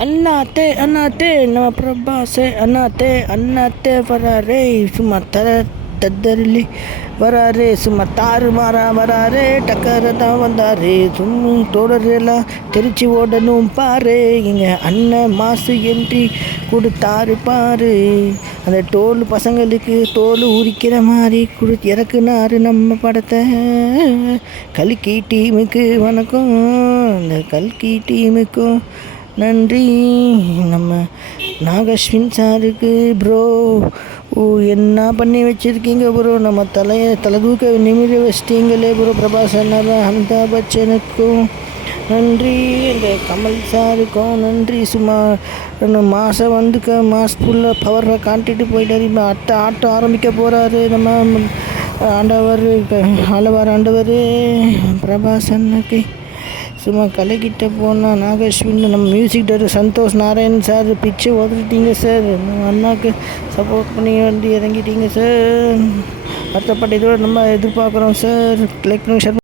அண்ணாத்தே அண்ணாத்தே நம்ம பிரபாசே அண்ணாத்தே அண்ணாத்தே வராரே சும்மா தர தத்தரிலி வராரே சும்மா தாறு மாறா வராரே டக்கரை தான் வந்தாரே சும்மும் தொடரெல்லாம் தெரிச்சு ஓடணும் பாரு இங்கே அண்ணன் மாசு என்றி கொடுத்தாரு பாரு. அந்த டோல் பசங்களுக்கு தோல் உரிக்கிற மாதிரி கொடு இறக்குனாரு நம்ம படத்தை. கல்கி டீமுக்கு வணக்கம் அந்த கல்கி டீமுக்கும் நன்றி. நம்ம நாகஸ்வின் சாருக்கு ப்ரோ ஓ என்ன பண்ணி வச்சுருக்கீங்க ப்ரோ நம்ம தலையை தலை தூக்க நிமிர வச்சிட்டீங்களே ப்ரோ பிரபாஸ் அண்ணா அமிதாப் பச்சனுக்கும் நன்றி. இந்த கமல் சாருக்கும் நன்றி. சும்மா மாதம் வந்து க மாஸ் ஃபுல்லாக பவரை காட்டிட்டு போயிட்டாரு. இப்போ அடுத்த ஆட்டம் ஆரம்பிக்க போகிறாரு நம்ம ஆண்டவர் ஆளவார் ஆண்டவர் பிரபாஸ் சும்மா கலைக்கிட்ட போனால் நாகஸ்வின் நம்ம music director Santhosh Narayan sir பிச்சை உதறிட்டீங்க சார் அண்ணாவுக்கு அண்ணாக்கு சப்போர்ட் பண்ணி வந்து இறங்கிட்டீங்க சார் வருத்தப்பட்ட இதோட நம்ம எதிர்பார்க்குறோம் சார் லைக் பண்ணுங்க.